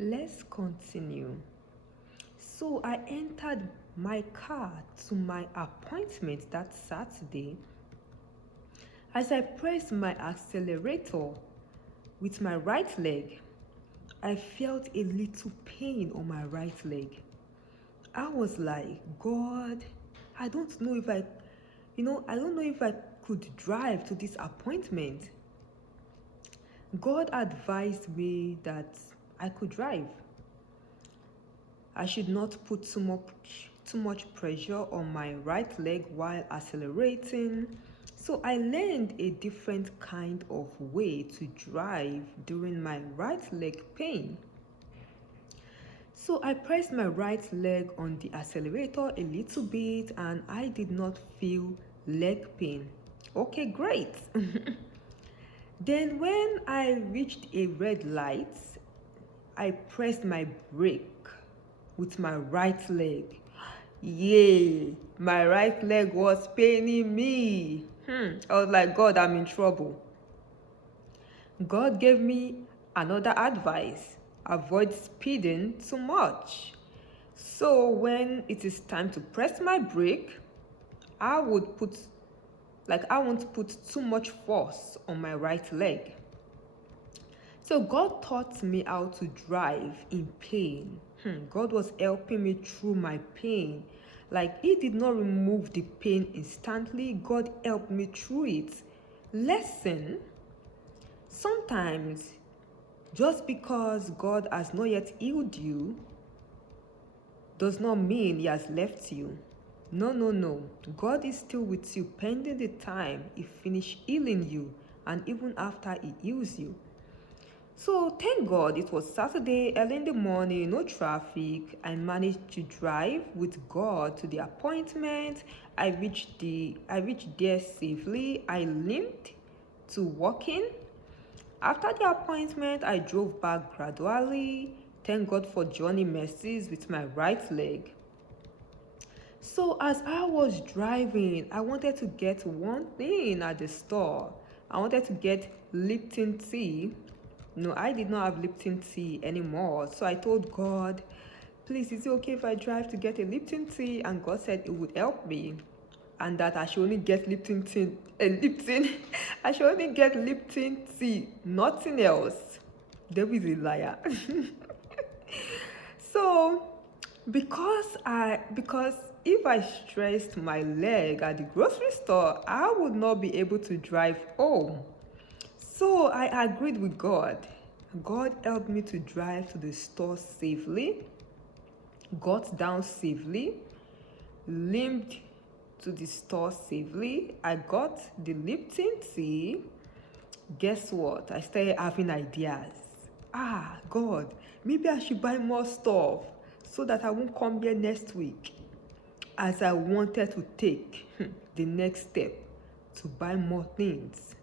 Let's continue. So I entered my car to my appointment that Saturday. As I pressed my accelerator with my right leg, I felt a little pain on my right leg. I was like, God, I don't know if I don't know if I could drive to this appointment. God advised me that I could drive. I should not put too much pressure on my right leg while accelerating. So I learned a different kind of way to drive during my right leg pain. So I pressed my right leg on the accelerator a little bit and I did not feel leg pain. Okay, great. Then when I reached a red light, I pressed my brake with my right leg. Yay, my right leg was paining me. I was like, God, I'm in trouble. God gave me another advice: avoid speeding too much. So when it is time to press my brake, I would put, I won't put too much force on my right leg. So God taught me how to drive in pain. God was helping me through my pain. Like, He did not remove the pain instantly, God helped me through it. Lesson: sometimes just because God has not yet healed you does not mean He has left you. No, no, no. God is still with you pending the time He finishes healing you and even after He heals you. So thank God it was Saturday, early in the morning, no traffic. I managed to drive with God to the appointment. I reached there safely. I limped to walking. After the appointment, I drove back gradually. Thank God for journey mercies with my right leg. So as I was driving, I wanted to get one thing at the store. I wanted to get Lipton tea. No, I did not have Lipton tea anymore. So I told God, please, is it okay if I drive to get a Lipton tea? And God said it would help me. And that I should only get Lipton tea, I should only get Lipton tea, nothing else. Devil is a liar. So, because if I stressed my leg at the grocery store, I would not be able to drive home. So I agreed with God. God helped me to drive to the store safely, got down safely, limped to the store safely. I got the Lipton tea. Guess what? I started having ideas. God, maybe I should buy more stuff so that I won't come here next week. As I wanted to take the next step to buy more things,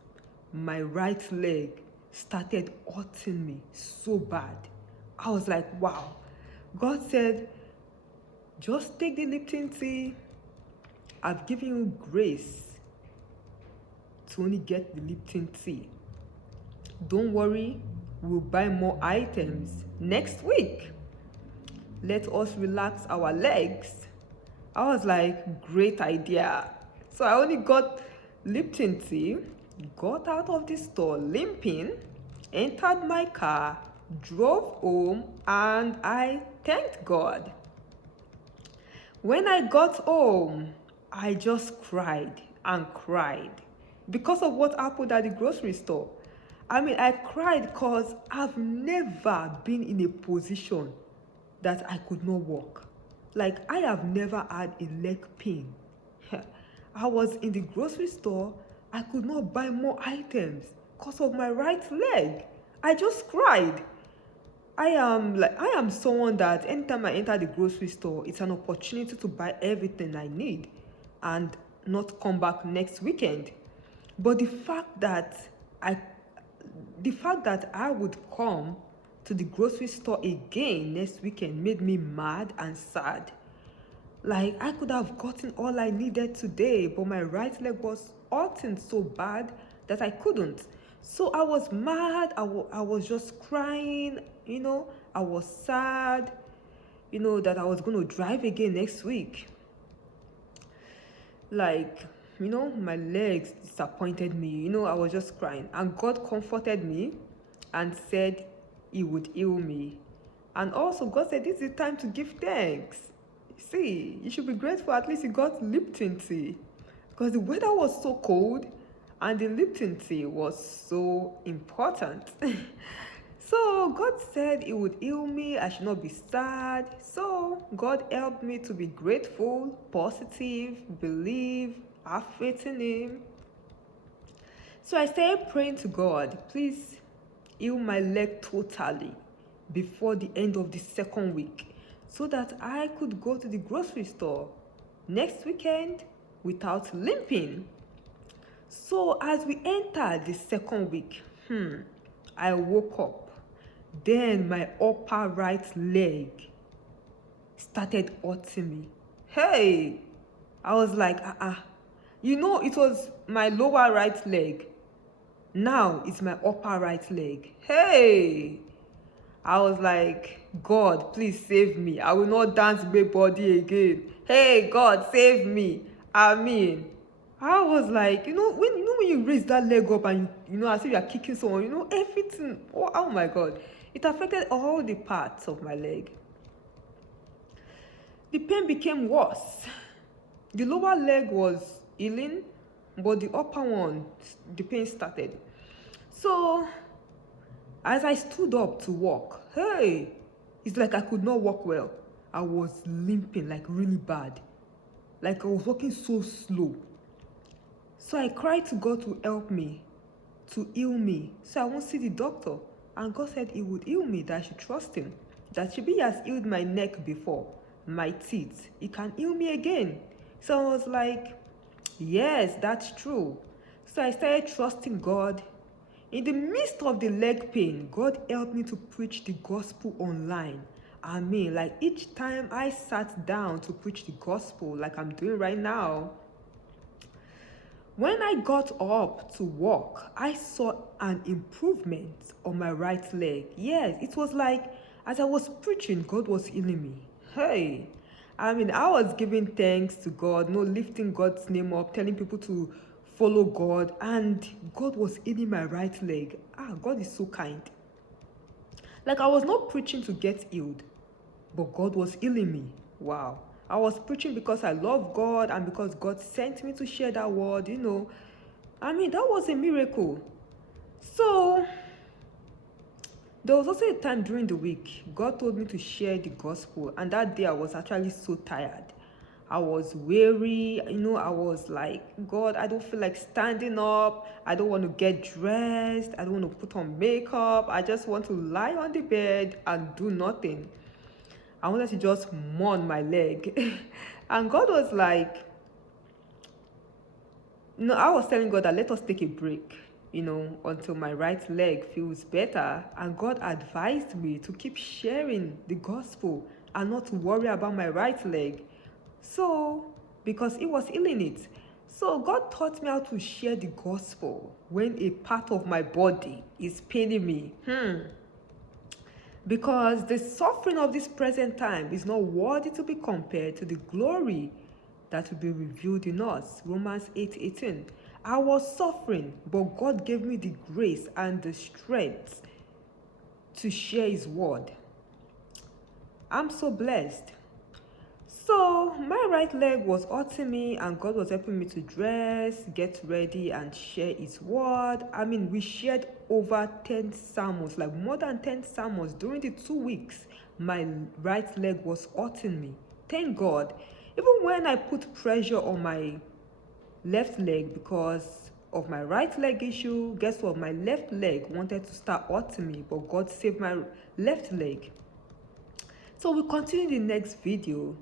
my right leg started hurting me so bad. I was like, wow. God said, just take the Lipton tea. I've given you grace to only get the Lipton tea. Don't worry, we'll buy more items next week. Let us relax our legs. I was like, great idea. So I only got Lipton tea, got out of the store limping, entered my car, drove home, and I thanked God. When I got home, I just cried and cried because of what happened at the grocery store. I cried because I've never been in a position that I could not walk. Like, I have never had a leg pain. I was in the grocery store, I could not buy more items because of my right leg. I just cried. I am someone that anytime I enter the grocery store, it's an opportunity to buy everything I need and not come back next weekend. But I the fact that I would come to the grocery store again next weekend made me mad and sad. Like, I could have gotten all I needed today, but my right leg was hurting so bad that I couldn't. So I was mad. I was just crying, I was sad, that I was going to drive again next week. Like, my legs disappointed me. I was just crying. And God comforted me and said He would heal me. And also, God said, this is the time to give thanks. See, you should be grateful at least you got Lipton tea. Because the weather was so cold and the Lipton tea was so important. So God said He would heal me. I should not be sad. So God helped me to be grateful, positive, believe, have faith in Him. So I started praying to God, please heal my leg totally before the end of the second week, so that I could go to the grocery store next weekend without limping. So as we entered the second week, I woke up. Then my upper right leg started hurting me. Hey, I was like, it was my lower right leg. Now it's my upper right leg. Hey, I was like, God, please save me. I will not dance my body again. Hey, God, save me. I was like, when you raise that leg up and as if you are kicking someone, everything. Oh my God, it affected all the parts of my leg. The pain became worse. The lower leg was healing, but the upper one, the pain started. So as I stood up to walk, hey, it's like I could not walk well. I was limping like really bad. Like I was walking so slow. So I cried to God to help me, to heal me, so I won't see the doctor. And God said He would heal me, that I should trust Him. That He has healed my neck before, my teeth. He can heal me again. So I was like, yes, that's true. So I started trusting God. In the midst of the leg pain, God helped me to preach the gospel online. Like each time I sat down to preach the gospel, like I'm doing right now, when I got up to walk, I saw an improvement on my right leg. Yes, it was like as I was preaching, God was healing me. Hey, I was giving thanks to God, lifting God's name up, telling people to follow God, and God was healing my right leg. God is so kind. Like I was not preaching to get healed, but God was healing me. Wow. I was preaching because I love God and because God sent me to share that word, that was a miracle. So there was also a time during the week, God told me to share the gospel, and that day I was actually so tired. I was weary, I was like, God, I don't feel like standing up. I don't want to get dressed. I don't want to put on makeup. I just want to lie on the bed and do nothing. I wanted to just mourn my leg. And God was like, I was telling God that let us take a break, until my right leg feels better. And God advised me to keep sharing the gospel and not to worry about my right leg. So, because He was healing it. So God taught me how to share the gospel when a part of my body is paining me. Because the suffering of this present time is not worthy to be compared to the glory that will be revealed in us. Romans 8:18. I was suffering, but God gave me the grace and the strength to share His word. I'm so blessed. So my right leg was hurting me, and God was helping me to dress, get ready, and share His word. We shared over 10 sermons, like more than 10 sermons during the 2 weeks. My right leg was hurting me. Thank God. Even when I put pressure on my left leg because of my right leg issue, guess what? My left leg wanted to start hurting me, but God saved my left leg. So we'll continue the next video